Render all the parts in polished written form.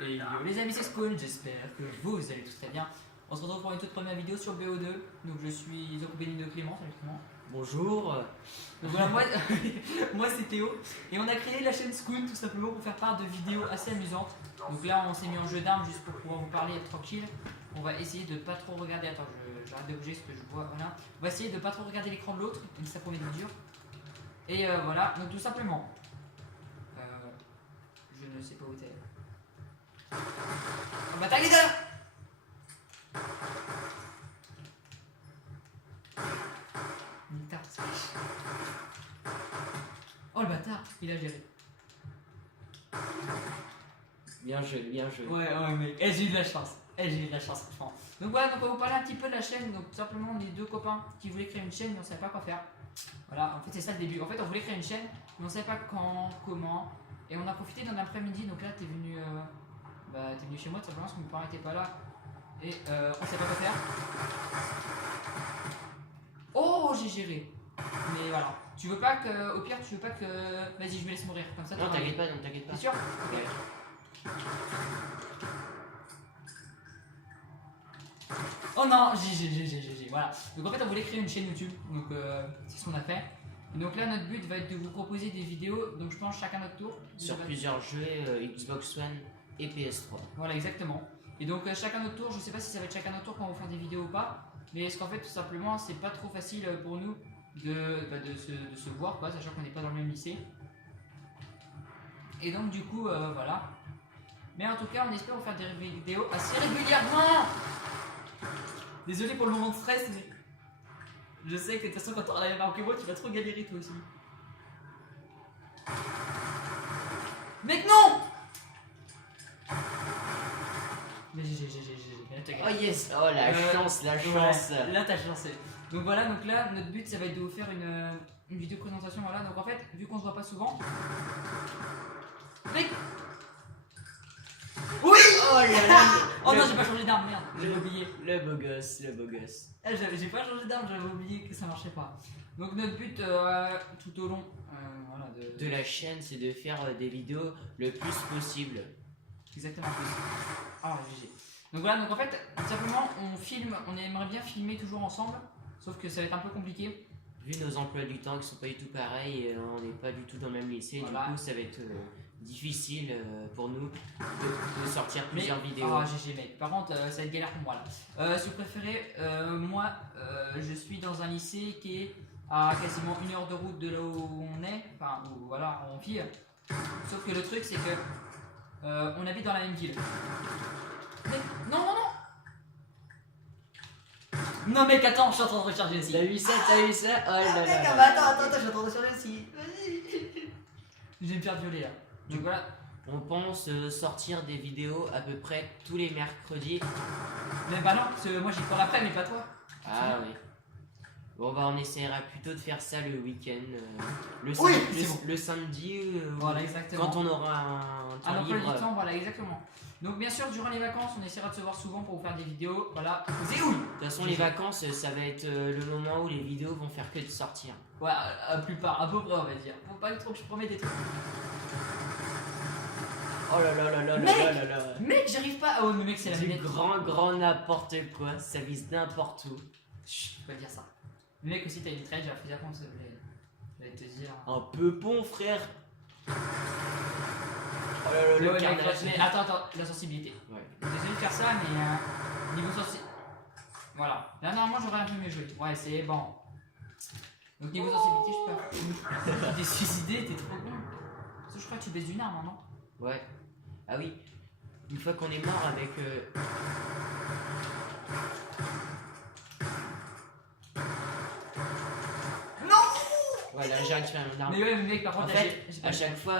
Et yo les amis, c'est Skoon, j'espère que vous allez tous très bien. On se retrouve pour une toute première vidéo sur BO2. Donc je suis en compagnie de Clément. Salut Clément. Bonjour. Donc voilà, moi c'est Théo. Et on a créé la chaîne Skoon tout simplement pour faire part de vidéos assez amusantes. Donc là on s'est mis en jeu d'armes juste pour pouvoir vous parler, être tranquille. On va essayer de pas trop regarder. Attends, j'arrête de bouger ce que je vois. Voilà. On va essayer de pas trop regarder l'écran de l'autre, même si ça promet d'être dur. Et voilà, donc tout simplement. Je ne sais pas où t'es. Oh bah t'as les deux. Bâtard, c'est riche. Oh le bâtard, il a géré. Bien joué, bien joué. Ouais mec, j'ai eu de la chance. J'ai eu de la chance franchement. Donc voilà, donc on va vous parler un petit peu de la chaîne. Donc tout simplement on est deux copains qui voulaient créer une chaîne mais on savait pas quoi faire. Voilà, en fait c'est ça le début. En fait on voulait créer une chaîne mais on savait pas quand, comment. Et on a profité d'un après-midi, donc là t'es venu chez moi tout simplement parce que mes parents étaient pas là. Et on savait pas quoi faire. Oh j'ai géré. Mais voilà. Tu veux pas que. Au pire tu veux pas que. Vas-y je me laisse mourir. Comme ça Non t'inquiète pas, non t'inquiète pas. T'es sûr? Ouais. Oh non, j'ai, voilà. Donc en fait on voulait créer une chaîne YouTube, donc c'est ce qu'on a fait. Et donc là notre but va être de vous proposer des vidéos, donc je pense chacun notre tour. Sur plusieurs jeux, Xbox One et PS3. Voilà exactement. Et donc chacun notre tour, je sais pas si ça va être chacun notre tour quand on va faire des vidéos ou pas. Mais est-ce qu'en fait tout simplement c'est pas trop facile pour nous de se voir quoi, sachant qu'on n'est pas dans le même lycée. Et donc du coup voilà. Mais en tout cas on espère vous faire des vidéos assez régulièrement. Désolé pour le moment de stress, mais je sais que de toute façon quand tu auras la même arme que moi, tu vas trop galérer toi aussi. Mec non. Mais j'ai. Oh yes. Oh la chance, la chance. Ouais, là t'as chancé. Donc voilà, donc là notre but ça va être de vous faire une vidéo présentation. Voilà, donc en fait, vu qu'on se voit pas souvent. Mec. Oui. Oh là là. Oh non, j'ai pas changé d'arme, merde, j'avais oublié. Le beau gosse, le beau gosse. J'ai pas changé d'arme, j'avais oublié que ça marchait pas. Donc notre but tout au long voilà, de la chaîne, c'est de faire des vidéos le plus possible. Exactement. Ah GG. Donc voilà, donc en fait, tout simplement on filme, on aimerait bien filmer toujours ensemble, sauf que ça va être un peu compliqué. Vu nos emplois du temps qui sont pas du tout pareils, on n'est pas du tout dans le même lycée, voilà. Du coup ça va être difficile pour nous de sortir plusieurs vidéos. Ah GG mec, par contre ça va être galère pour moi là. Si vous préférez, moi je suis dans un lycée qui est à quasiment 1 heure de route de là où on est, enfin où voilà on vit. Sauf que le truc c'est que on habite dans la même ville. Mec, non. Non mec attends, je suis en train de recharger aussi. T'as vu ça, Oh là Mec, là. attends, je suis en train de recharger aussi. J'ai une pierre violée là. Donc voilà. On pense sortir des vidéos à peu près tous les mercredis. Mais bah non, parce que moi j'y cours après mais pas toi. Ah oui. Bon bah on essaiera plutôt de faire ça le week-end. Le samedi. Voilà exactement. Quand on aura un temps emploi libre. du temps, voilà exactement. Donc bien sûr durant les vacances on essaiera de se voir souvent pour vous faire des vidéos. Voilà. Zéouille. De toute façon les vacances ça va être le moment où les vidéos vont faire que de sortir. Ouais, à plupart, à peu près on va dire. Faut pas trop que je promets des trucs. Oh là là là là Mec, là là là. Mec j'arrive pas. Oh mais mec c'est la Du lunette. grand n'importe quoi, ça vise n'importe où. Chut, faut pas dire ça. Le mec aussi t'as une trade, j'ai fait à compte s'il te plaît. J'allais te dire. Un peu bon frère. Oh là là, le Ouais, carnage. mais attends, la sensibilité. Ouais. Désolé de faire ça, mais niveau sensibilité. Voilà. Là, normalement, j'aurais un peu mieux joué. Ouais, c'est bon. Donc, niveau sensibilité, je peux. T'es suicidé, t'es trop con. Parce que je crois que tu baisses d'une arme, non? Ouais. Ah oui. Une fois qu'on est mort avec. Voilà, j'ai récupéré mon arme. Mais ouais, mais mec, par contre, En là, fait, j'ai à chaque fois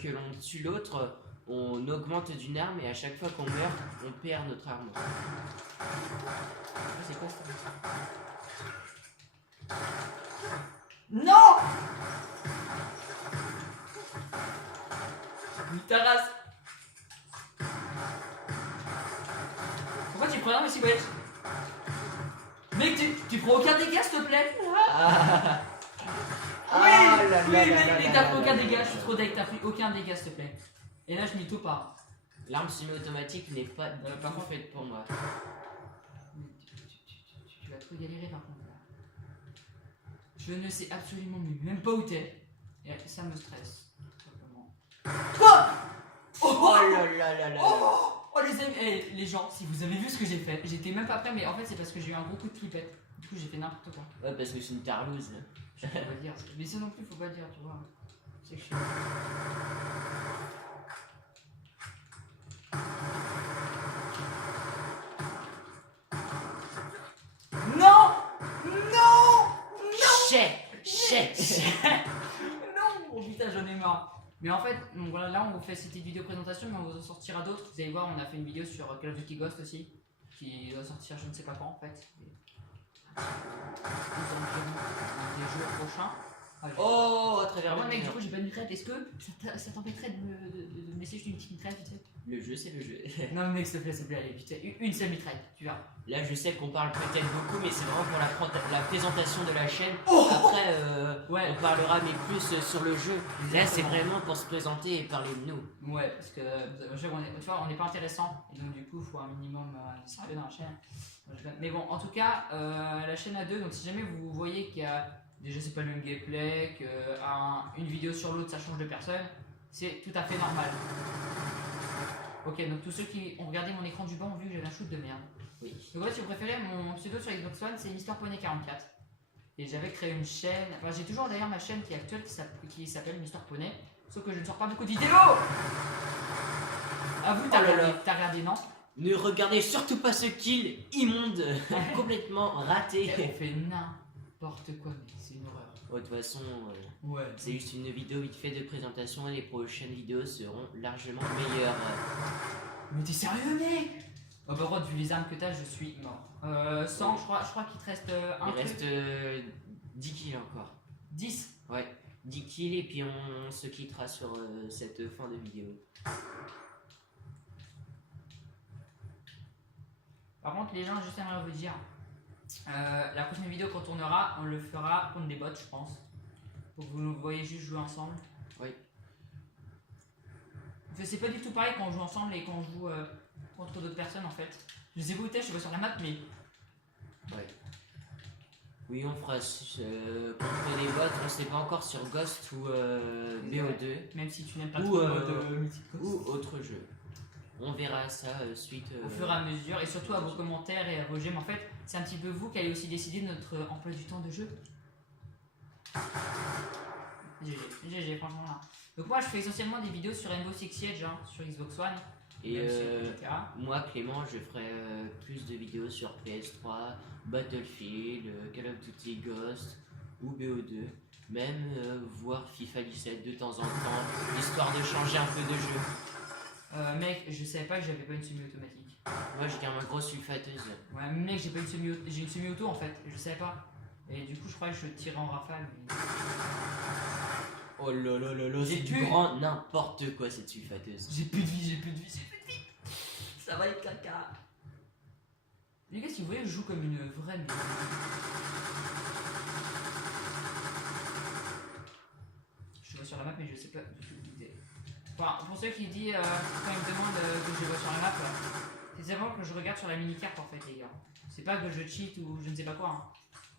que l'on tue l'autre, on augmente d'une arme et à chaque fois qu'on meurt, on perd notre arme. C'est quoi ça? Non! Nique ta race! Pourquoi tu prends l'arme aussi, wesh? Mec, tu prends aucun dégât, s'il te plaît? Oui, mec, t'as pris aucun dégât, je suis trop deck, t'as pris aucun dégât, s'il te plaît. Et là, je m'y tout pas. L'arme semi-automatique n'est pas par tout contre- faite pour moi. Tu vas trop galérer par contre là. Je ne sais absolument même pas où t'es. Et ça me stresse. tout simplement. Quoi? Oh là là là là. Oh les amis, les gens, si vous avez vu ce que j'ai fait, j'étais même pas prêt, mais en fait c'est parce que j'ai eu un gros coup de flippette. Du coup j'ai fait n'importe quoi. Ouais, parce que c'est une tarlouse. Je peux pas dire. Mais ça non plus faut pas dire, tu vois. C'est que je suis. Non! Non! Chais. Non! Oh putain, j'en ai marre. Mais en fait, donc voilà, là on vous fait cette vidéo présentation, mais on vous en sortira d'autres. Vous allez voir, on a fait une vidéo sur Call of Duty Ghost aussi, qui doit sortir je ne sais pas quand en fait. Des jeux prochains. Ah, Oh, à travers moi le mec, du mur. coup j'ai pas une mitraille. Est-ce que ça t'embêterait de me laisser juste une petite mitraille vite fait? Le jeu, c'est le jeu. Non mec, s'il te plaît, allez, vite fait. Une seule mitraille, tu verras. Là, je sais qu'on parle peut-être beaucoup, mais c'est vraiment pour la présentation de la chaîne. Oh Après, ouais. on parlera, mais plus sur le jeu. Là, c'est vraiment pour se présenter et parler de nous. Ouais, parce que tu vois, on n'est pas intéressant, et donc du coup, il faut un minimum de sérieux dans la chaîne. Mais bon, en tout cas, la chaîne a deux, donc si jamais vous voyez qu'il y a déjà c'est pas le même gameplay, qu'une vidéo sur l'autre ça change de personne, c'est tout à fait normal. Ok, donc tous ceux qui ont regardé mon écran du banc ont vu que j'avais un shoot de merde. Oui. Donc ouais, si vous préférez, mon pseudo sur Xbox One c'est MrPoney44. Et j'avais créé une chaîne, enfin j'ai toujours d'ailleurs ma chaîne qui est actuelle qui s'appelle Mister Poney, sauf que je ne sors pas beaucoup de vidéos. Ah vous, t'as regardé, non? Ne regardez surtout pas ce kill immonde, complètement raté. On fait n'importe quoi, mais c'est une horreur. Oh, de toute façon, Ouais. c'est juste une vidéo vite fait de présentation et les prochaines vidéos seront largement meilleures. Mais t'es sérieux, mec? Oh, par contre, vu les armes que t'as, je suis mort. 100, je crois qu'il te reste un Il truc. reste 10 kills encore. 10. Ouais, 10 kills et puis on se quittera sur cette fin de vidéo. Par contre, les gens, juste j'aimerais vous dire, la prochaine vidéo qu'on tournera, on le fera contre des bots, je pense. Pour que vous nous voyez juste jouer ensemble. Oui. C'est pas du tout pareil quand on joue ensemble et quand on joue contre d'autres personnes en fait. Je sais pas où t'es, je suis pas sur la map, mais. Ouais. Oui, on fera contre les bots, on sait pas encore sur Ghost ou BO2 Même si tu n'aimes pas ou, trop le mode Mythic Ghost. ou autre jeu. On verra ça suite Au fur et à mesure, et surtout à vos commentaires et à vos j'aime. En fait, c'est un petit peu vous qui allez aussi décider de notre emploi du temps de jeu. GG, franchement là. Donc moi je fais essentiellement des vidéos sur Rainbow Six Siege, hein, sur Xbox One. Et même sur GTA. moi Clément, je ferai plus de vidéos sur PS3, Battlefield, Call of Duty Ghost ou BO2, même voir FIFA 17 de temps en temps, histoire de changer un peu de jeu. Mec, je savais pas que j'avais pas une semi-automatique. Moi j'ai quand même une grosse sulfateuse. Ouais, mec, j'ai une semi-auto en fait, je savais pas. Et du coup, je crois que je tirais en rafale. Mais... Oh là là là là, c'est J'ai du pu- grand n'importe quoi cette sulfateuse. J'ai plus de vie. Ça va être caca. Les gars, si vous voyez, je joue comme une vraie merde. Je suis sur la map, mais je sais pas du tout où t'es. Enfin, pour ceux qui disent, quand ils me demandent que je vois sur la map, c'est simplement que je regarde sur la mini-carte en fait, les gars. C'est pas que je cheat ou je ne sais pas quoi. Hein.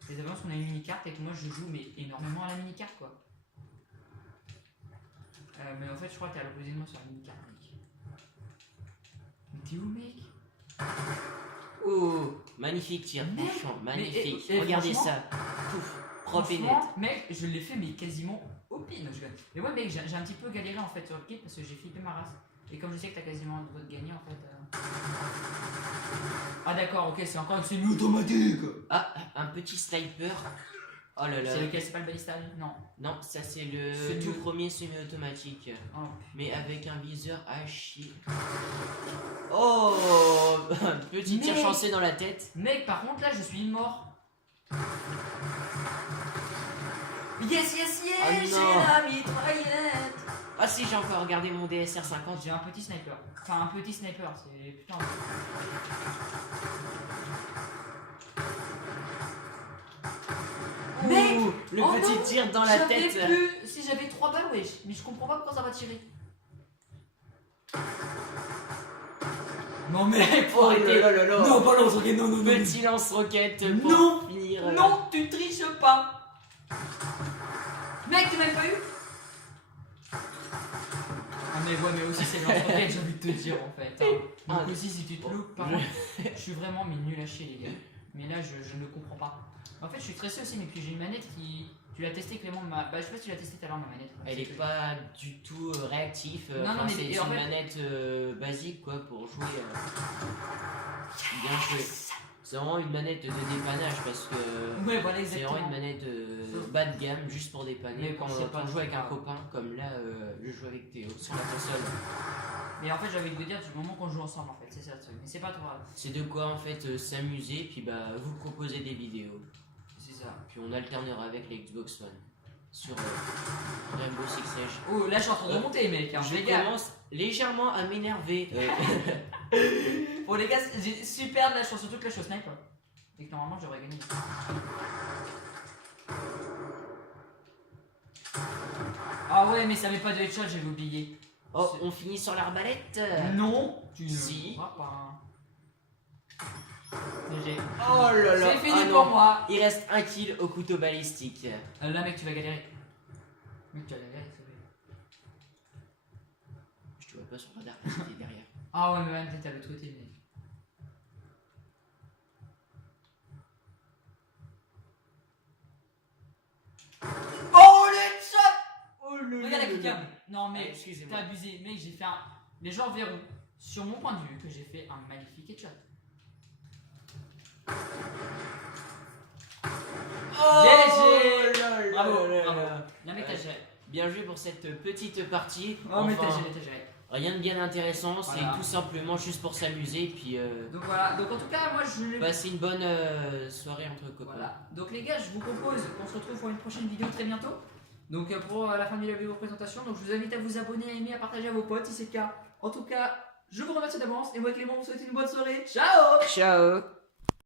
C'est simplement parce qu'on a une mini-carte et que moi je joue mais énormément à la mini-carte quoi. Mais en fait, je crois que t'es à l'opposé de moi sur la mini-carte, mec. Mais t'es où, mec? Oh, magnifique tir, Mec, franchement, mais, magnifique. et Regardez franchement- ça, pouf, propre et net. Franchement, mec, je l'ai fait, mais quasiment au pin. Mais ouais, mec, j'ai un petit peu galéré en fait sur le kill parce que j'ai flippé ma race. Et comme je sais que t'as quasiment le droit de gagner en fait. Ah, d'accord, ok, c'est encore une semi-automatique. Ah, un petit sniper. Oh là là. C'est lequel? C'est pas le balista? Non. Non, ça c'est le C'est tout mieux. premier semi-automatique. Oh. Mais avec un viseur à chier. Oh, petit tir Mais- chanceux dans la tête. Mec, par contre, là, je suis mort. Yes, Ah j'ai non. la mitraillette. Ah si, j'ai encore regardé mon DSR 50. J'ai un petit sniper. Enfin, un petit sniper, c'est putain. Mec, Ouh, le oh petit non, tir dans la J'avais tête. plus. Si j'avais 3 balles, wesh. Mais je comprends pas pourquoi ça va tirer. Non mais faut Oh arrêter. là là là là. Non, pas lance-roquette, non, non, non. Petit lance-roquette pour Non. finir. Non, tu triches pas. Mec, tu m'as même pas eu. Ah mais ouais, mais aussi c'est le lance-roquette, j'ai envie de te dire en fait. Hein. Donc Ah, aussi si tu te loupes, par contre, je suis vraiment mais nul à chier les gars. Mais là je ne comprends pas. En fait je suis stressé aussi, mais puis j'ai une manette qui... Tu l'as testé Clément, bah je sais pas si tu l'as testé tout à l'heure ma manette. Elle est pas du tout réactive. Non, non, mais c'est et une en fait- manette basique quoi pour jouer. Bien joué. C'est vraiment une manette de dépannage parce que Ouais voilà c'est vraiment exactement. une manette bas de gamme juste pour dépanner. Mais Quand je sais pas, on joue avec un je sais pas. copain comme là, je joue avec Théo sur la console. Mais en fait j'avais envie de dire du moment qu'on joue ensemble en fait, c'est ça le truc. Mais c'est pas trop grave. C'est de quoi en fait s'amuser puis bah vous proposer des vidéos. C'est ça. Puis on alternera avec les Xbox One sur Rainbow Six Siege. Oh là je suis en train de remonter mec, hein, Je les gars. commence légèrement à m'énerver. Bon les gars, j'ai super de la chance, surtout que là je suis au snipe. Et que normalement j'aurais gagné. Ah ouais mais ça met pas de headshot, j'avais oublié. Oh, on finit sur l'arbalète. Non, tu ne Si. crois pas. GG. Oh là là. C'est fini Ah pour non. moi. Il reste un kill au couteau balistique. Là mec tu vas galérer. Mec tu vas galérer, c'est vrai. Je te vois pas sur le radar parce qu'il est derrière. Ah ouais mais même t'es à l'autre côté mec. Oh le headshot. Oh le Regarde la kickcam. Non Ah, mais excusez-moi. t'as abusé, mec j'ai fait un... Les gens verront, sur mon point de vue, que j'ai fait un magnifique headshot. Oh GG. là là Bravo, là bravo. là. Là mec t'as géré. Bien joué pour cette petite partie. Oh mais Enfin, t'as géré, t'as géré. rien de bien intéressant, c'est Voilà. tout simplement juste pour s'amuser puis Donc voilà, donc en tout cas moi je... passer une bonne soirée entre copains. Voilà, donc les gars je vous propose qu'on se retrouve pour une prochaine vidéo très bientôt. Donc pour la fin de la vidéo présentation, donc je vous invite à vous abonner, à aimer, à partager à vos potes si c'est le cas. En tout cas, je vous remercie d'avance et moi Clément vous souhaite une bonne soirée. Ciao. Ciao.